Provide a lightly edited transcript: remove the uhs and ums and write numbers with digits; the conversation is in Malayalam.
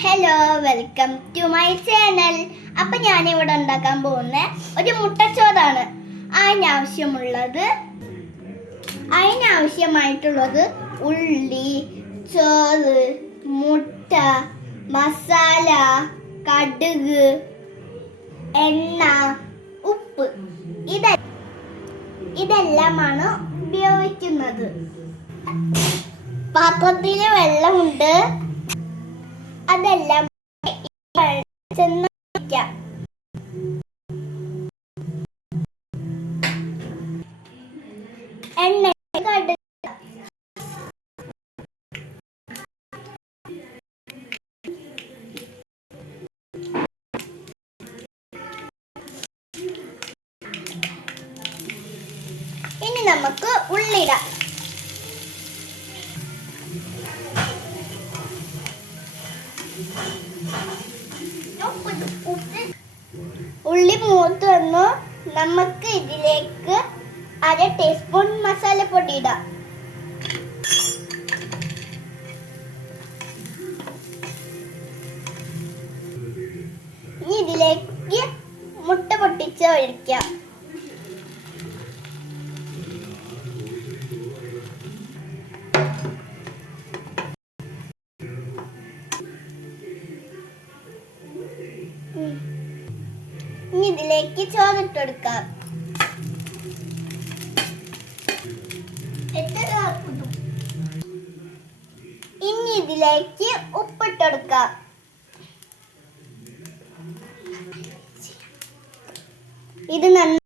Hello, welcome to my channel. Appam ഞാനിവിടെ ഉണ്ടാക്കാൻ പോകുന്ന ഒരു മുട്ടച്ചോറാണ്. അതിനാവശ്യമായിട്ടുള്ളത് ഉള്ളി, ചോറ്, മുട്ട, മസാല, കടുക്, എണ്ണ, ഉപ്പ്. ഇതെല്ലാമാണ് ഉപയോഗിക്കുന്നത്. പാത്രത്തിൽ വെള്ളമുണ്ട്. അതെല്ലാം ചെന്ന് വയ്ക്കാം. എണ്ണ കടുക് ഇനി നമുക്ക് ഉള്ളിടാം. ഉള്ളി മൂത്ത് വന്നു. നമുക്ക് ഇതിലേക്ക് 1/2 ടീസ്പൂൺ മസാലപ്പൊടി ഇടാം. ഇനി ഇതിലേക്ക് മുട്ട പൊട്ടിച്ച് ഒഴിക്കാം. ഇനി ഇതിലേക്ക് ചോറിട്ട് കൊടുക്കാം. ഇനി ഇതിലേക്ക് ഉപ്പിട്ട് കൊടുക്കാം. ഇത് നന്നായി